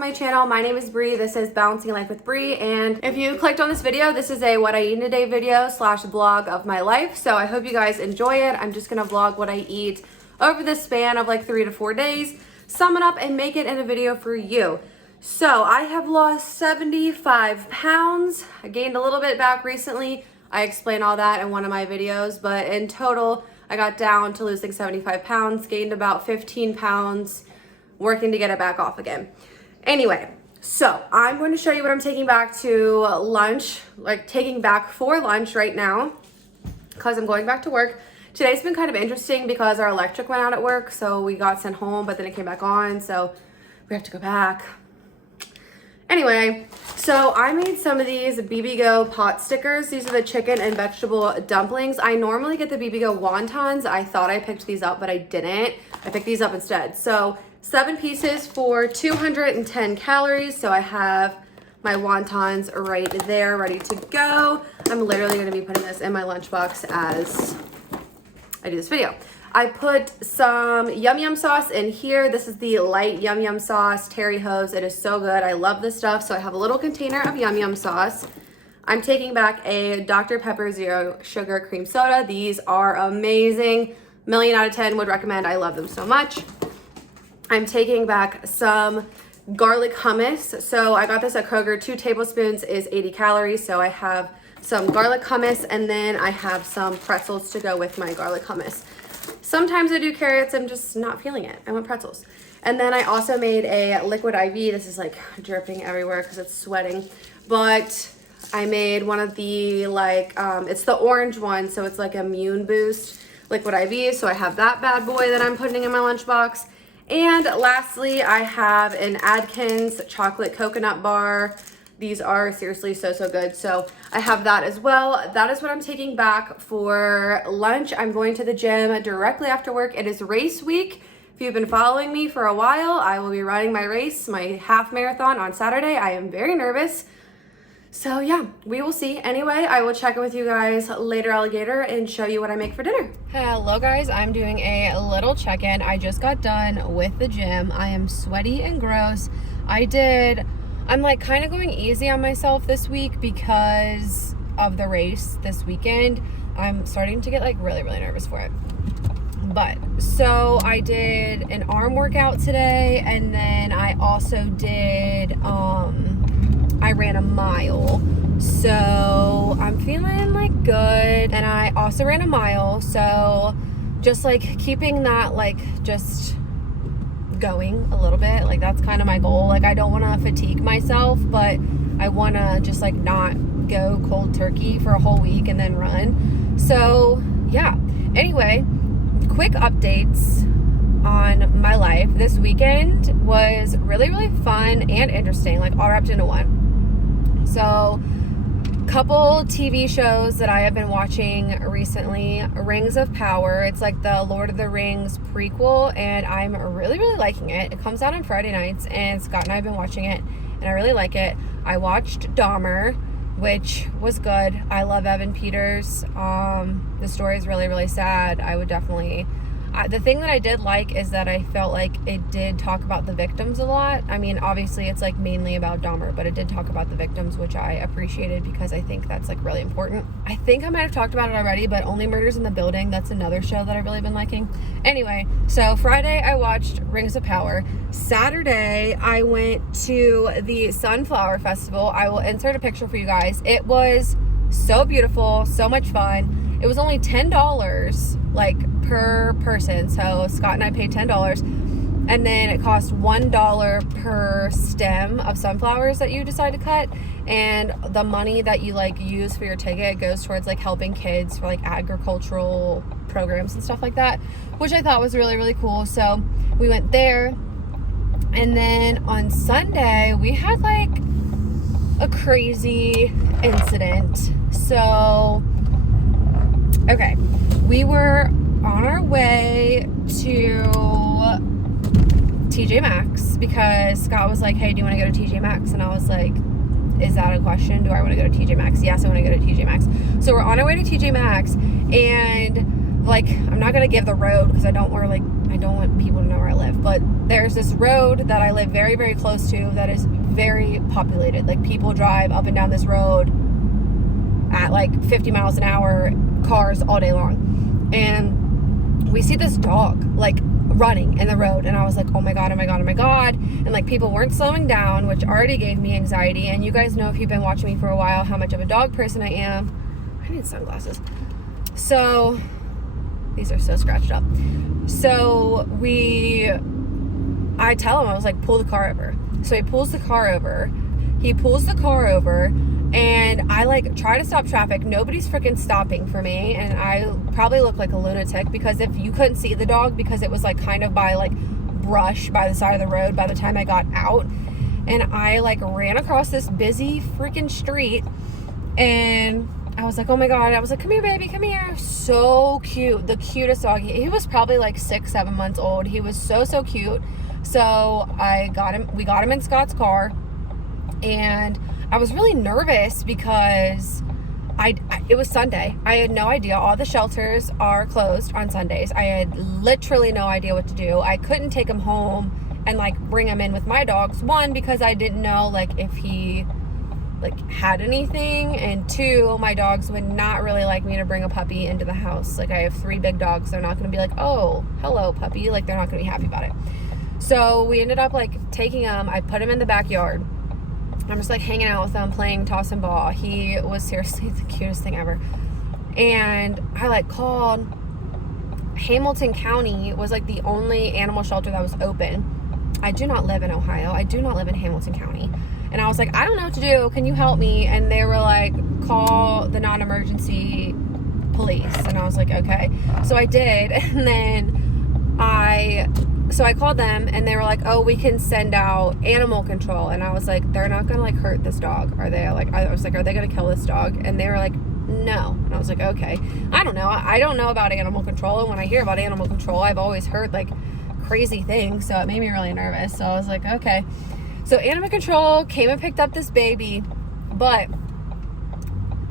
my channel. My name is Bree. This is Balancing Life with Bree, and if you clicked on this video, this is a what I eat in a day video slash vlog of my life. So I hope you guys enjoy it. I'm just gonna vlog what I eat over the span of like 3 to 4 days, sum it up and make it in a video for you. So I have lost 75 pounds. I gained a little bit back recently. I explain all that in one of my videos, but in total, I got down to losing 75 pounds, gained about 15 pounds, working to get it back off again. Anyway, so I'm going to show you what I'm taking back to lunch, like taking back for lunch right now, because I'm going back to work. Today's been kind of interesting because our electric went out at work, so we got sent home, but then it came back on, so we have to go back. Anyway, so I made some of these BBGO pot stickers. These are the chicken and vegetable dumplings. I normally get the BBGO wontons. I thought I picked these up, but I didn't. I picked these up instead. So 7 pieces for 210 calories. So I have my wontons right there, ready to go. I'm literally gonna be putting this in my lunchbox as I do this video. I put some Yum Yum sauce in here. This is the light Yum Yum sauce, Terry Hose. It is so good. I love this stuff. So I have a little container of Yum Yum sauce. I'm taking back a Dr. Pepper Zero Sugar Cream Soda. These are amazing. Million out of 10 would recommend. I love them so much. I'm taking back some garlic hummus. So I got this at Kroger. 2 tablespoons is 80 calories. So I have some garlic hummus, and then I have some pretzels to go with my garlic hummus. Sometimes I do carrots. I'm just not feeling it. I want pretzels. And then I also made a liquid IV. This is like dripping everywhere because it's sweating. But I made one of the it's the orange one. So it's like immune boost liquid IV. So I have that bad boy that I'm putting in my lunchbox. And lastly, I have an Atkins chocolate coconut bar. These are seriously so good. So I have that as well. That is what I'm taking back for lunch. I'm going to the gym directly after work. It is race week. If you've been following me for a while, I will be running my race, my half marathon on Saturday. I am very nervous. So yeah, we will see. Anyway, I will check in with you guys later, alligator, and show you what I make for dinner. Hello guys, I'm doing a little check-in. I just got done with the gym. I am sweaty and gross. I'm like kind of going easy on myself this week because of the race this weekend. I'm starting to get like really nervous for it. But so I did an arm workout today, and then I also did I ran a mile, so I'm feeling like good. And I also ran a mile, so just like keeping that like just going a little bit, like that's kind of my goal. Like I don't want to fatigue myself, but I want to just like not go cold turkey for a whole week and then run. So yeah, anyway, quick updates on my life. This weekend was really fun and interesting, like all wrapped into one. So couple TV shows that I have been watching recently. Rings of Power. It's like the Lord of the Rings prequel, and I'm really liking it. It comes out on Friday nights, and Scott and I have been watching it, and I really like it. I watched Dahmer, which was good. I love Evan Peters. The story is really sad. I would definitely... the thing that I did like is that I felt like it did talk about the victims a lot. I mean, obviously it's like mainly about Dahmer, but it did talk about the victims, which I appreciated because I think that's like really important. I think I might have talked about it already, but Only Murders in the Building, that's another show that I've really been liking. Anyway, so Friday I watched Rings of Power. Saturday I went to the Sunflower Festival. I will insert a picture for you guys. It was so beautiful, so much fun. It was only $10 like per person. So Scott and I paid $10, and then it cost $1 per stem of sunflowers that you decide to cut, and the money that you like use for your ticket goes towards like helping kids for like agricultural programs and stuff like that, which I thought was really cool. So we went there, and then on Sunday we had like a crazy incident. So okay, we were on our way to TJ Maxx because Scott was like, hey, do you want to go to TJ Maxx? And I was like, is that a question? Do I want to go to TJ Maxx? Yes, I want to go to TJ Maxx. So we're on our way to TJ Maxx, and like, I'm not gonna give the road because I don't want people to know where I live, but there's this road that I live very, very close to that is very populated. Like, people drive up and down this road at like 50 miles an hour, cars all day long. And we see this dog like running in the road, and I was like, oh my god, oh my god, oh my god. And like, people weren't slowing down, which already gave me anxiety. And you guys know, if you've been watching me for a while, how much of a dog person I am. I need sunglasses. So these are so scratched up. So I tell him, I was like, pull the car over. So he pulls the car over. And I like try to stop traffic. Nobody's freaking stopping for me. And I probably look like a lunatic, because if you couldn't see the dog, because it was like kind of by like brush by the side of the road by the time I got out. And I like ran across this busy freaking street, and I was like, oh my god. I was like, come here, baby, come here. So cute. The cutest dog. He was probably like 6-7 months old. He was so cute. So we got him in Scott's car, and I was really nervous because it was Sunday. I had no idea. All the shelters are closed on Sundays. I had literally no idea what to do. I couldn't take him home and like bring him in with my dogs. One, because I didn't know like if he like had anything, and two, my dogs would not really like me to bring a puppy into the house. Like, I have 3 big dogs. They're not going to be like, oh, hello, puppy. Like, they're not going to be happy about it. So we ended up like taking him. I put him in the backyard. I'm just like hanging out with him, playing toss and ball. He was seriously the cutest thing ever. And I like called Hamilton County. Was like the only animal shelter that was open. I do not live in Ohio. I do not live in Hamilton County. And I was like, I don't know what to do. Can you help me? And they were like, call the non-emergency police. And I was like, okay. So I did. And then I called them, and they were like, oh, we can send out animal control. And I was like, they're not gonna like hurt this dog, are they? Like, I was like, are they gonna kill this dog? And they were like, no. And I was like, okay. I don't know. I don't know about animal control. And when I hear about animal control, I've always heard like crazy things. So it made me really nervous. So I was like, okay. So animal control came and picked up this baby. But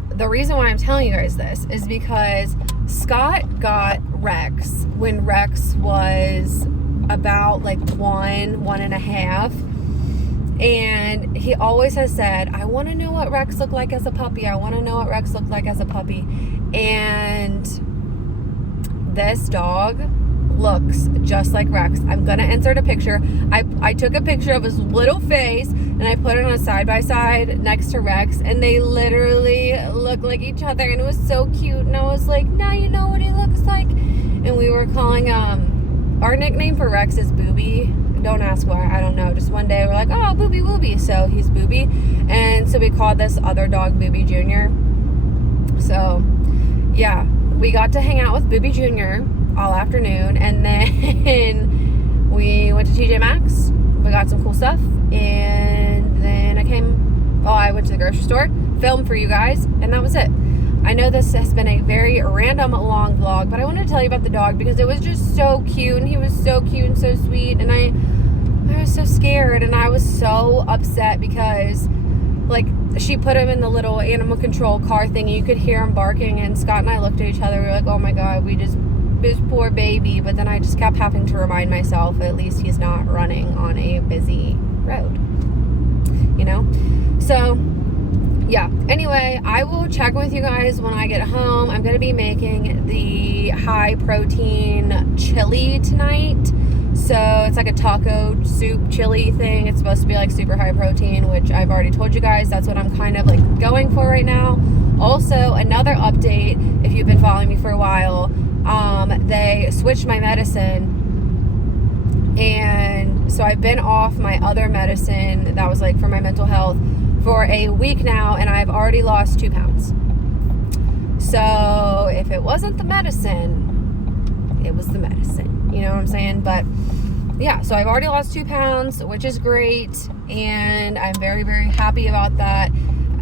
the reason why I'm telling you guys this is because Scott got Rex when Rex was about like 1.5, and he always has said, I want to know what Rex looked like as a puppy. And this dog looks just like Rex. I'm gonna insert a picture. I took a picture of his little face, and I put it on a side-by-side next to Rex, and they literally look like each other, and it was so cute. And I was like, now you know what he looks like. And we were calling our nickname for Rex is Booby. Don't ask why, I don't know. Just one day we're like, oh, Booby Wooby. So he's Booby. And so we called this other dog Booby Jr. So yeah, we got to hang out with Booby Jr. all afternoon. And then we went to TJ Maxx. We got some cool stuff. And then I went to the grocery store, filmed for you guys, and that was it. I know this has been a very random long vlog, but I wanted to tell you about the dog because it was just so cute, and he was so cute and so sweet, and I was so scared, and I was so upset because like she put him in the little animal control car thing, and you could hear him barking, and Scott and I looked at each other. We were like, oh my god, this poor baby. But then I just kept having to remind myself, at least he's not running on a busy road, you know? So yeah, anyway, I will check with you guys when I get home. I'm going to be making the high protein chili tonight. So it's like a taco soup chili thing. It's supposed to be like super high protein, which I've already told you guys. That's what I'm kind of like going for right now. Also, another update, if you've been following me for a while, they switched my medicine. And so I've been off my other medicine that was like for my mental health for a week now, and I've already lost 2 pounds. So if it wasn't the medicine, it was the medicine, you know what I'm saying? But yeah, so I've already lost 2 pounds, which is great, and I'm very, very happy about that.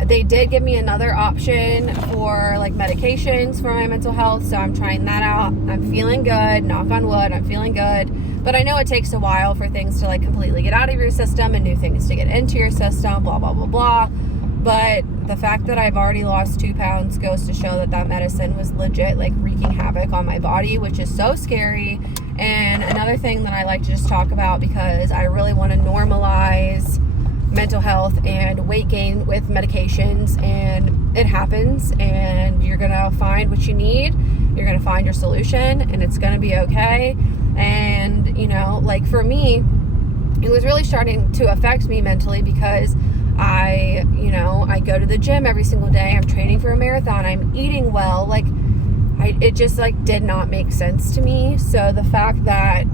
They did give me another option for like medications for my mental health, so I'm trying that out. I'm feeling good, knock on wood, I'm feeling good. But I know it takes a while for things to like completely get out of your system and new things to get into your system, blah, blah, blah, blah. But the fact that I've already lost 2 pounds goes to show that that medicine was legit like wreaking havoc on my body, which is so scary. And another thing that I like to just talk about, because I really want to normalize mental health and weight gain with medications, and it happens, and you're gonna find what you need, you're gonna find your solution, and it's gonna be okay. And you know, like for me, it was really starting to affect me mentally, because I go to the gym every single day, I'm training for a marathon, I'm eating well, like it just like did not make sense to me. So the fact that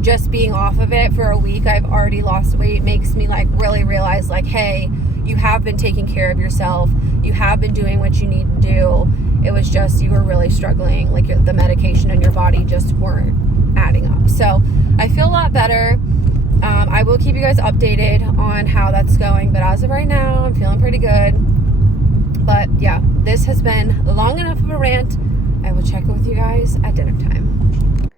just being off of it for a week, I've already lost weight, makes me like really realize like, hey, you have been taking care of yourself, you have been doing what you need to do. It was just, you were really struggling, like the medication in your body just weren't adding up. So I feel a lot better. I will keep you guys updated on how that's going, but as of right now, I'm feeling pretty good. But yeah, this has been long enough of a rant. I will check in with you guys at dinner time.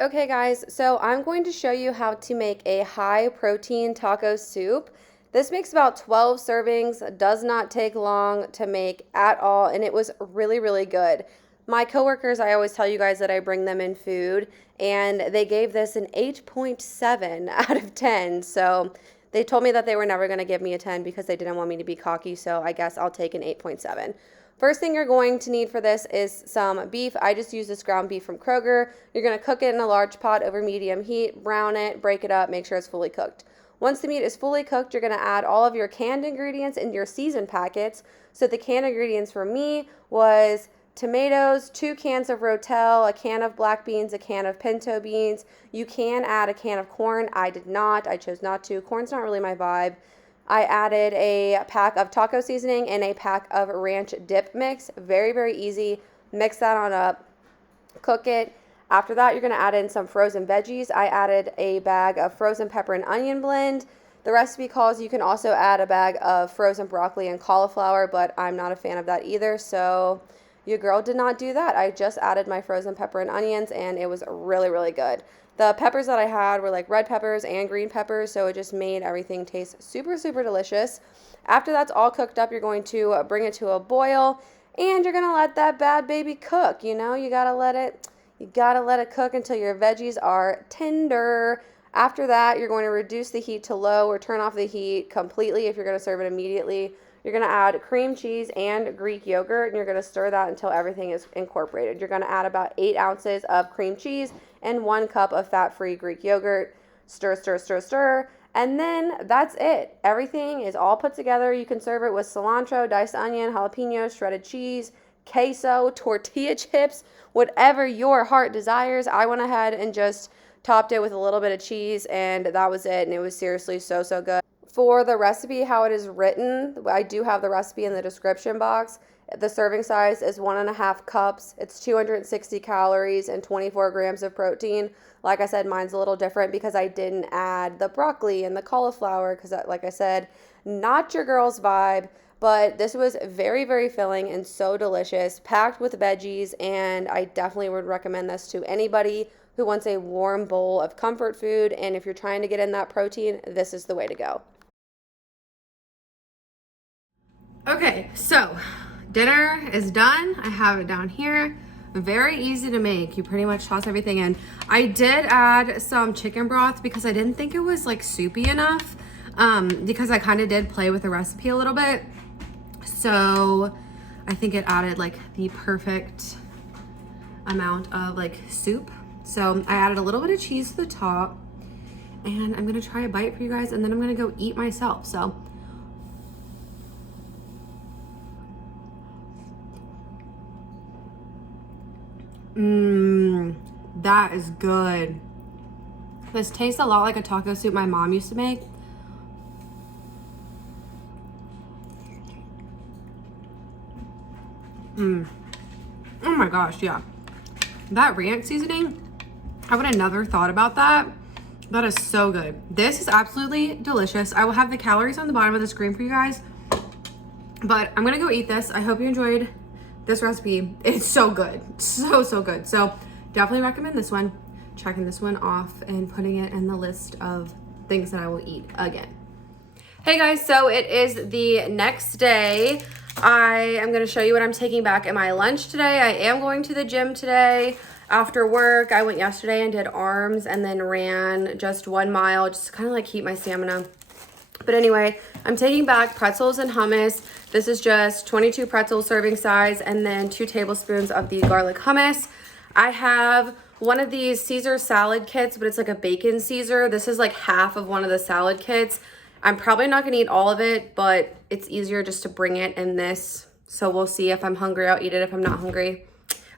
Okay guys, so I'm going to show you how to make a high protein taco soup. This makes about 12 servings, does not take long to make at all, and it was really, really good. My coworkers, I always tell you guys that I bring them in food, and they gave this an 8.7 out of 10. So they told me that they were never going to give me a 10 because they didn't want me to be cocky, so I guess I'll take an 8.7. First thing you're going to need for this is some beef. I just use this ground beef from Kroger. You're going to cook it in a large pot over medium heat, brown it, break it up, make sure it's fully cooked. Once the meat is fully cooked, you're going to add all of your canned ingredients into your seasoned packets. So the canned ingredients for me was tomatoes, 2 cans of Rotel, a can of black beans, a can of pinto beans. You can add a can of corn. I did not. I chose not to. Corn's not really my vibe. I added a pack of taco seasoning and a pack of ranch dip mix. Very, very easy. Mix that on up. Cook it. After that, you're going to add in some frozen veggies. I added a bag of frozen pepper and onion blend. The recipe calls you can also add a bag of frozen broccoli and cauliflower, but I'm not a fan of that either, so your girl did not do that. I just added my frozen pepper and onions, and it was really, really good. The peppers that I had were like red peppers and green peppers, so it just made everything taste super, super delicious. After that's all cooked up, you're going to bring it to a boil, and you're gonna let that bad baby cook. You know, you gotta let it cook until your veggies are tender. After that, you're going to reduce the heat to low or turn off the heat completely if you're gonna serve it immediately. You're going to add cream cheese and Greek yogurt, and you're going to stir that until everything is incorporated. You're going to add about 8 ounces of cream cheese and 1 cup of fat-free Greek yogurt. Stir, stir, stir, stir, and then that's it. Everything is all put together. You can serve it with cilantro, diced onion, jalapenos, shredded cheese, queso, tortilla chips, whatever your heart desires. I went ahead and just topped it with a little bit of cheese, and that was it, and it was seriously so, so good. For the recipe, how it is written, I do have the recipe in the description box. The serving size is 1.5 cups. It's 260 calories and 24 grams of protein. Like I said, mine's a little different because I didn't add the broccoli and the cauliflower because, like I said, not your girl's vibe. But this was very, very filling and so delicious, packed with veggies, and I definitely would recommend this to anybody who wants a warm bowl of comfort food. And if you're trying to get in that protein, this is the way to go. Okay, so dinner is done. I have it down here. Very easy to make. You pretty much toss everything in. I did add some chicken broth because I didn't think it was like soupy enough, because I kind of did play with the recipe a little bit. So I think it added like the perfect amount of like soup. So I added a little bit of cheese to the top, and I'm gonna try a bite for you guys, and then I'm gonna go eat myself. So that is good. This tastes a lot like a taco soup my mom used to make. Oh my gosh, yeah. That ranch seasoning, I would have never thought about that. That is so good. This is absolutely delicious. I will have the calories on the bottom of the screen for you guys, but I'm gonna go eat this. I hope you enjoyed this recipe. It's so good, so, so good. So definitely recommend this one. Checking this one off and putting it in the list of things that I will eat again. Hey guys, so it is the next day. I am gonna show you what I'm taking back at my lunch today. I am going to the gym today after work. I went yesterday and did arms and then ran just 1 mile, just to kind of like keep my stamina. But anyway, I'm taking back pretzels and hummus. This is just 22 pretzel serving size and then 2 tablespoons of the garlic hummus. I have one of these Caesar salad kits, but it's like a bacon Caesar. This is like half of one of the salad kits. I'm probably not gonna eat all of it, but it's easier just to bring it in this. So we'll see. If I'm hungry, I'll eat it. If I'm not hungry,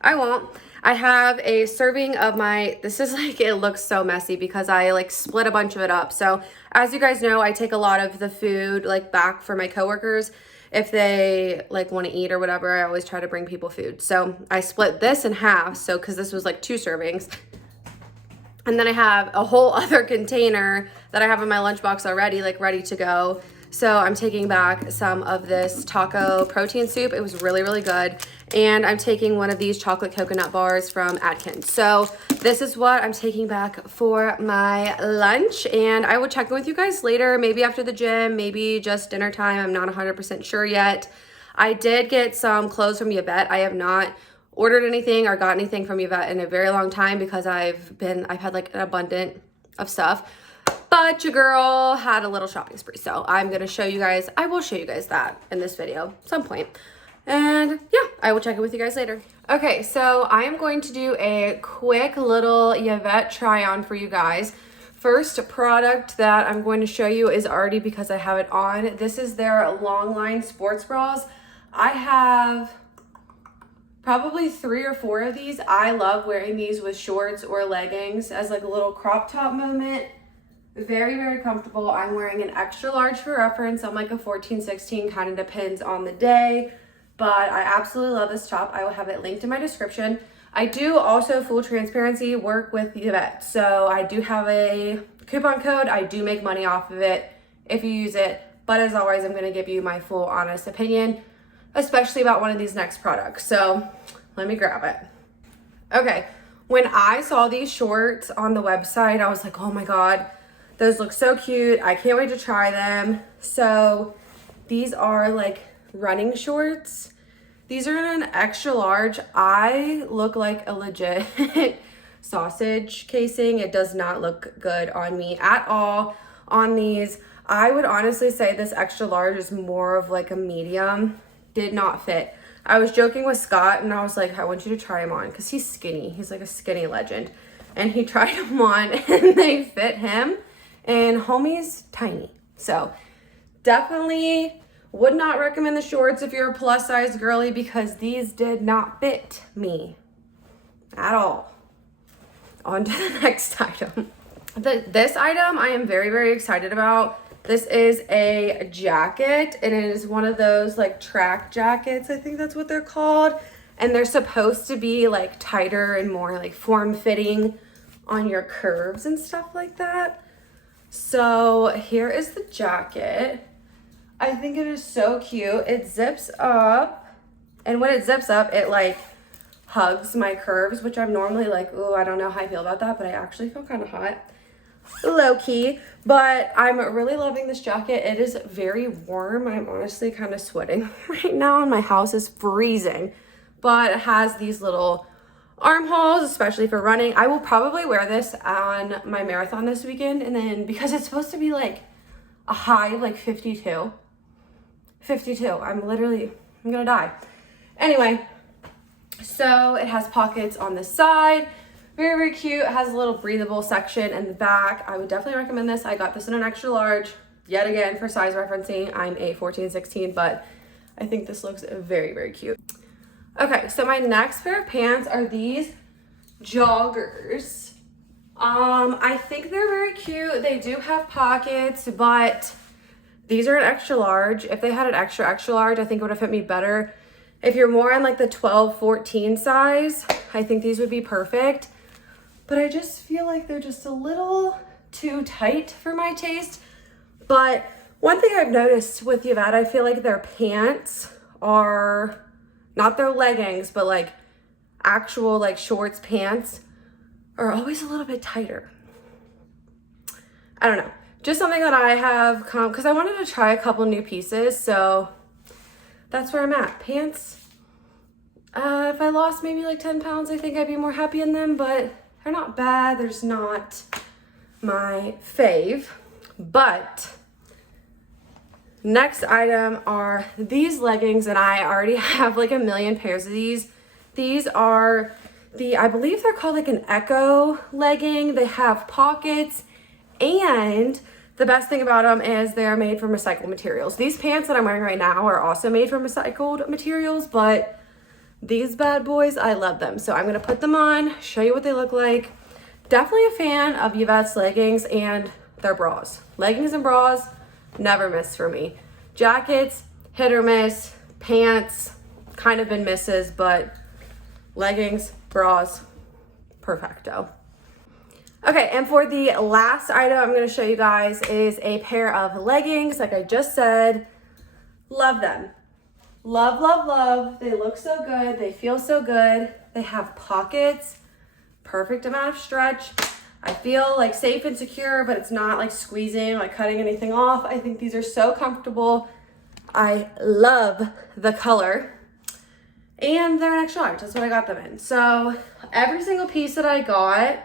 I won't. I have a serving of my, this is like, it looks so messy because I like split a bunch of it up. So as you guys know, I take a lot of the food like back for my coworkers. If they like want to eat or whatever, I always try to bring people food. So I split this in half. So, cause this was like 2 servings. And then I have a whole other container that I have in my lunchbox already, like ready to go. So I'm taking back some of this taco protein soup. It was really, really good. And I'm taking one of these chocolate coconut bars from Atkins. So this is what I'm taking back for my lunch. And I will check in with you guys later, maybe after the gym, maybe just dinner time. I'm not 100% sure yet. I did get some clothes from Yvette. I have not ordered anything or got anything from Yvette in a very long time because I've had like an abundance of stuff. But your girl had a little shopping spree. So I'm going to show you guys, I will show you guys that in this video at some point. And yeah, I will check in with you guys later. Okay, so I am going to do a quick little Yvette try on for you guys. First product that I'm going to show you is already because I have it on. This is their long line sports bras. I have probably 3 or 4 of these. I love wearing these with shorts or leggings as like a little crop top moment. Very, very comfortable. I'm wearing an extra large for reference. I'm like a 14, 16, kind of depends on the day. But I absolutely love this top. I will have it linked in my description. I do also, full transparency, work with Yvette. So I do have a coupon code. I do make money off of it if you use it. But as always, I'm going to give you my full honest opinion, especially about one of these next products. So let me grab it. Okay, when I saw these shorts on the website, I was like, oh my God, those look so cute. I can't wait to try them. So these are like running shorts. These are in an extra large. I look like a legit sausage casing. It does not look good on me at all on these. I would honestly say this extra large is more of like a medium. Did not fit. I was joking with Scott and I was like, I want you to try him on because he's skinny. He's like a skinny legend. And he tried them on and they fit him. And homie's tiny. So definitely would not recommend the shorts if you're a plus size girly because these did not fit me at all. On to the next item. This item I am very, very excited about. This is a jacket and it is one of those like track jackets. I think that's what they're called. And they're supposed to be like tighter and more like form fitting on your curves and stuff like that. So here is the jacket. I think it is so cute. It zips up, and when it zips up, it like hugs my curves, which I'm normally like, oh, I don't know how I feel about that, but I actually feel kind of hot, low key. But I'm really loving this jacket. It is very warm. I'm honestly kind of sweating right now, and my house is freezing, but it has these little armholes, especially for running. I will probably wear this on my marathon this weekend, and then because it's supposed to be like a high of like 52. I'm gonna die. Anyway, so it has pockets on the side. Very, very cute. It has a little breathable section in the back. I would definitely recommend this. I got this in an extra large. Yet again, for size referencing, I'm a 14, 16, but I think this looks very, very cute. Okay, so my next pair of pants are these joggers. I think they're very cute. They do have pockets, but these are an extra large. If they had an extra, extra large, I think it would have fit me better. If you're more on like the 12, 14 size, I think these would be perfect. But I just feel like they're just a little too tight for my taste. But one thing I've noticed with Yvette, I feel like their pants are, not their leggings, but like actual like shorts pants are always a little bit tighter. I don't know. just something that I have come, because I wanted to try a couple new pieces, so that's where I'm at. Pants, if I lost maybe like 10 pounds, I think I'd be more happy in them, but they're not bad. They're just not my fave. But next item are these leggings, and I already have like a million pairs of these. These are I believe they're called like an Echo legging. They have pockets, and the best thing about them is they're made from recycled materials. These pants that I'm wearing right now are also made from recycled materials, but these bad boys, I love them. So I'm gonna put them on, show you what they look like. Definitely a fan of Yvette's leggings and their bras. Leggings and bras, never miss for me. Jackets, hit or miss. Pants, kind of been misses, but leggings, bras, perfecto. Okay, and for the last item I'm gonna show you guys is a pair of leggings. Like I just said, love them. Love, love, love. They look so good. They feel so good. They have pockets, perfect amount of stretch. I feel like safe and secure, but it's not like squeezing, like cutting anything off. I think these are so comfortable. I love the color. And they're an extra large. That's what I got them in. So every single piece that I got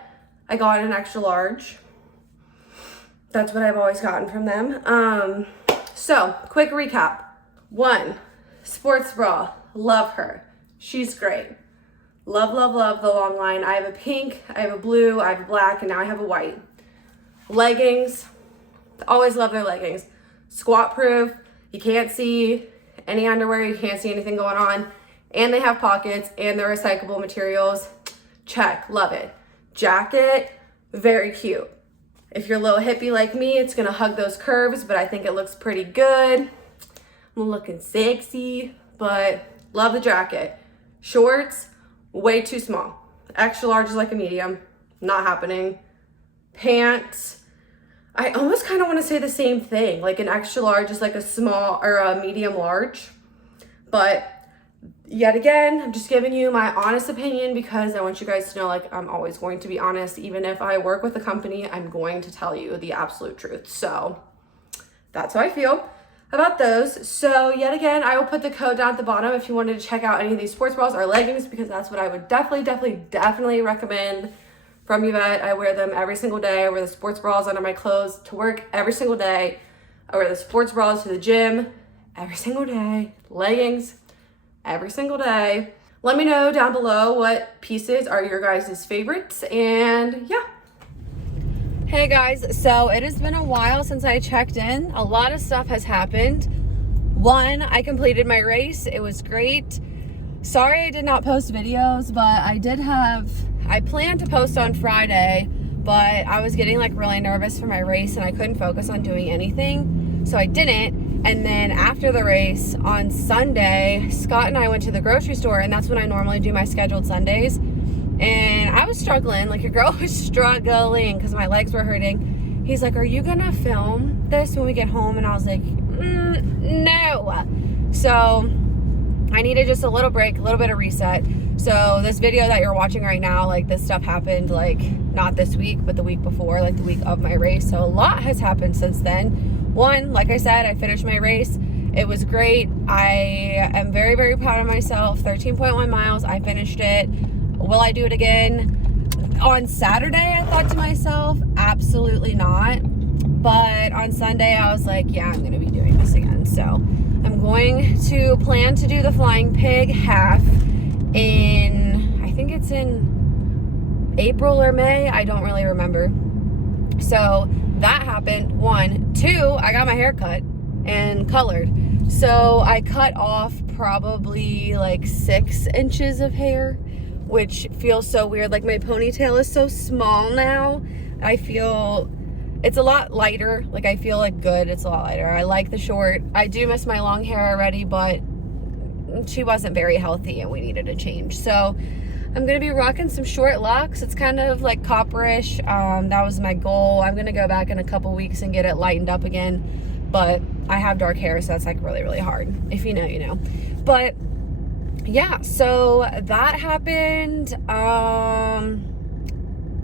in an extra large. That's what I've always gotten from them. So quick recap. 1, sports bra. Love her. She's great. Love, love, love the long line. I have a pink, I have a blue, I have a black, and now I have a white. Leggings. Always love their leggings. Squat proof. You can't see any underwear. You can't see anything going on. And they have pockets, and they're recyclable materials. Check. Love it. Jacket. Very cute. If you're a little hippie like me, it's gonna hug those curves, but I think it looks pretty good. I'm looking sexy, but love the jacket. Shorts, way too small. Extra large is like a medium. Not happening. Pants. I almost kind of want to say the same thing. Like an extra large is like a small or a medium large. But yet again, I'm just giving you my honest opinion because I want you guys to know, like, I'm always going to be honest. Even if I work with a company, I'm going to tell you the absolute truth. So that's how I feel about those. So yet again, I will put the code down at the bottom if you wanted to check out any of these sports bras or leggings, because that's what I would definitely recommend from Yvette. I wear them every single day. I wear the sports bras under my clothes to work every single day. I wear the sports bras to the gym every single day. Leggings every single day. Let me know down below what pieces are your guys' favorites, and yeah. Hey guys, so it has been a while since I checked in. A lot of stuff has happened. 1, I completed my race. It was great. Sorry I did not post videos, but I planned to post on Friday, but I was getting like really nervous for my race and I couldn't focus on doing anything, so I didn't. And then after the race on Sunday, Scott and I went to the grocery store, and that's when I normally do my scheduled Sundays. And I was struggling, like a girl was struggling because my legs were hurting. He's like, "Are you gonna film this when we get home?" And I was like, no. So I needed just a little break, a little bit of reset. So this video that you're watching right now, like this stuff happened like not this week, but the week before, like the week of my race. So a lot has happened since then. 1, like I said, I finished my race. It was great. I am very, very proud of myself. 13.1 miles, I finished it. Will I do it again? On Saturday, I thought to myself, absolutely not. But on Sunday, I was like, yeah, I'm gonna be doing this again. So I'm going to plan to do the Flying Pig half in, I think it's in April or May. I don't really remember. So that happened. 1, 2, I got my hair cut and colored. So I cut off probably like 6 inches of hair, which feels so weird. Like my ponytail is so small now. I feel it's a lot lighter. Like I feel like good. It's a lot lighter. I like the short. I do miss my long hair already, but she wasn't very healthy and we needed a change. So I'm gonna be rocking some short locks. It's kind of like copperish. That was my goal. I'm gonna go back in a couple weeks and get it lightened up again. But I have dark hair, so that's like really, really hard. If you know, you know. But yeah, so that happened.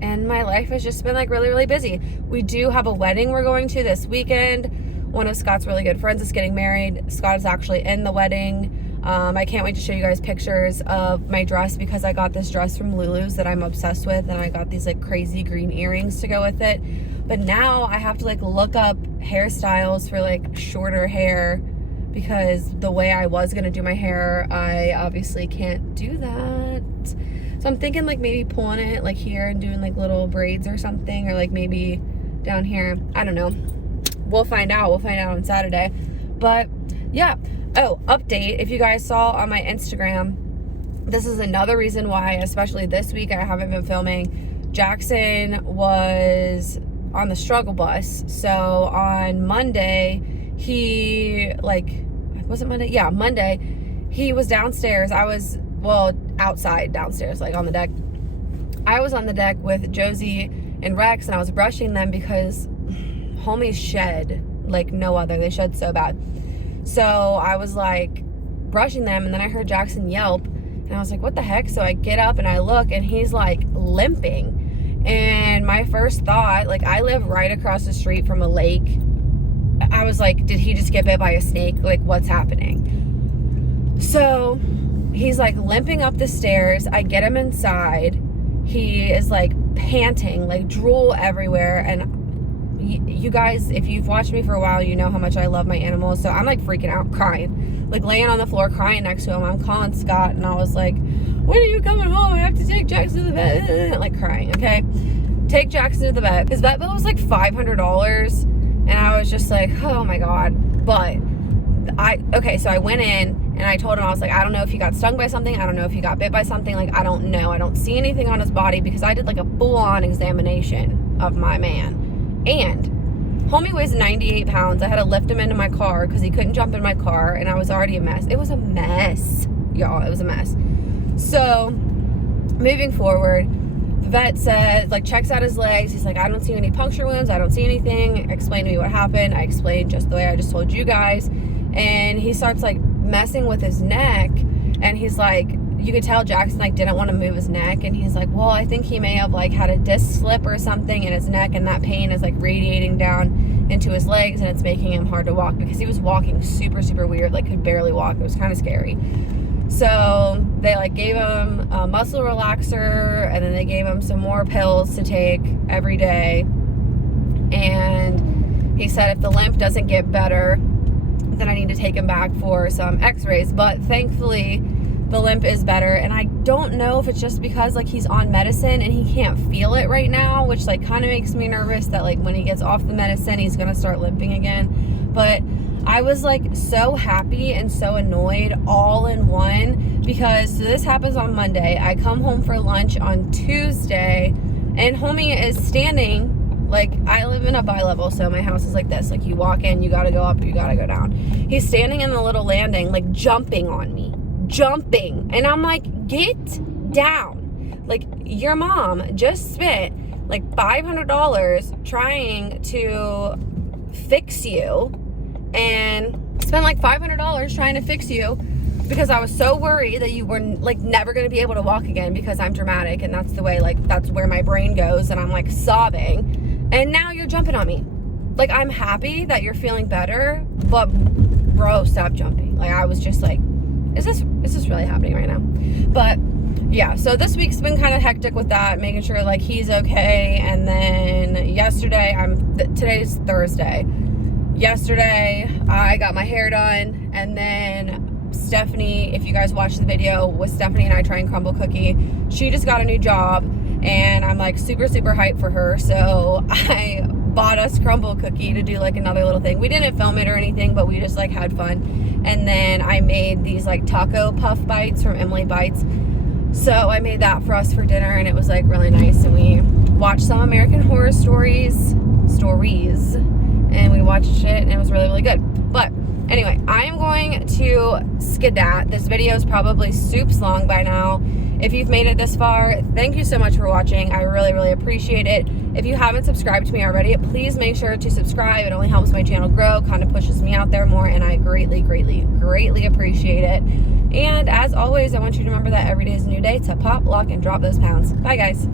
and my life has just been like really, really busy. We do have a wedding we're going to this weekend. One of Scott's really good friends is getting married. Scott is actually in the wedding. I can't wait to show you guys pictures of my dress, because I got this dress from Lulu's that I'm obsessed with, and I got these like crazy green earrings to go with it. But now I have to like look up hairstyles for like shorter hair, because the way I was gonna do my hair, I obviously can't do that. So I'm thinking like maybe pulling it like here and doing like little braids or something, or like maybe down here. I don't know. We'll find out. We'll find out on Saturday. But yeah. Oh, update. If you guys saw on my Instagram, this is another reason why, especially this week, I haven't been filming. Jackson was on the struggle bus. So on Monday, he was it Monday? Yeah, Monday, he was downstairs. I was, well, outside downstairs, like on the deck. I was on the deck with Josie and Rex, and I was brushing them because homies shed like no other. They shed so bad. So I was like brushing them, and then I heard Jackson yelp, and I was like, what the heck? So I get up and I look, and he's like limping. And my first thought, like, I live right across the street from a lake. I was like, did he just get bit by a snake? Like, what's happening? So he's like limping up the stairs. I get him inside. He is like panting, like drool everywhere. And you guys, if you've watched me for a while, you know how much I love my animals. So I'm like freaking out, crying, like laying on the floor crying next to him. I'm calling Scott, and I was like, when are you coming home? I have to take Jackson to the vet. Like crying. Okay, take Jackson to the vet. His vet bill was like $500, and I was just like, oh my god. But so I went in and I told him, I was like, I don't know if he got stung by something, I don't know if he got bit by something, like I don't know, I don't see anything on his body, because I did like a full-on examination of my man. And homie weighs 98 pounds. I had to lift him into my car because he couldn't jump in my car, and I was already a mess. It was a mess, y'all. It was a mess. So moving forward, the vet said, like, checks out his legs. He's like, I don't see any puncture wounds, I don't see anything. Explain to me what happened. I explained just the way I just told you guys. And he starts like messing with his neck, and he's like, you could tell Jackson like didn't want to move his neck, and he's like, well, I think he may have like had a disc slip or something in his neck, and that pain is like radiating down into his legs, and it's making him hard to walk, because he was walking super, super weird, like could barely walk. It was kind of scary. So they like gave him a muscle relaxer, and then they gave him some more pills to take every day. And he said if the limp doesn't get better, then I need to take him back for some x-rays. But thankfully the limp is better, and I don't know if it's just because like he's on medicine and he can't feel it right now, which like kind of makes me nervous that like when he gets off the medicine he's gonna start limping again. But I was like so happy and so annoyed all in one, because so this happens on Monday. I come home for lunch on Tuesday, and homie is standing, like, I live in a bi-level, so my house is like this, like you walk in, you gotta go up, you gotta go down. He's standing in the little landing, like jumping on me, and I'm like, get down. Like, your mom just spent like $500 trying to fix you, and spent like $500 trying to fix you because I was so worried that you were like never going to be able to walk again, because I'm dramatic and that's the way, like that's where my brain goes, and I'm like sobbing, and now you're jumping on me. Like, I'm happy that you're feeling better, but bro, stop jumping. Like, I was just like, is this really happening right now? But yeah, so this week's been kind of hectic with that, making sure like he's okay. And then yesterday, today's Thursday. Yesterday, I got my hair done, and then Stephanie, if you guys watched the video with Stephanie and I trying crumble cookie, she just got a new job, and I'm like super, super hyped for her. So I bought us crumble cookie to do like another little thing. We didn't film it or anything, but we just like had fun. And then I made these like taco puff bites from Emily Bites. So I made that for us for dinner, and it was like really nice. And we watched some American Horror Stories, and we watched it, and it was really, really good. But anyway, I am going to skedat. This video is probably soups long by now. If you've made it this far, thank you so much for watching. I really, really appreciate it. If you haven't subscribed to me already, please make sure to subscribe. It only helps my channel grow, kind of pushes me out there more, and I greatly, greatly, greatly appreciate it. And as always, I want you to remember that every day is a new day to pop, lock, and drop those pounds. Bye, guys.